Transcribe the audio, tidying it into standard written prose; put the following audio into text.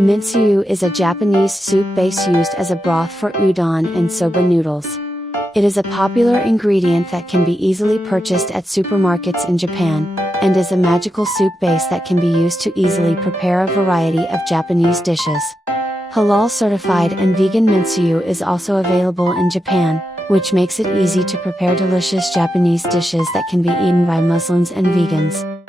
Mentsuyu is a Japanese soup base used as a broth for udon and soba noodles. It is a popular ingredient that can be easily purchased at supermarkets in Japan, and is a magical soup base that can be used to easily prepare a variety of Japanese dishes. Halal certified and vegan Mentsuyu is also available in Japan, which makes it easy to prepare delicious Japanese dishes that can be eaten by Muslims and vegans.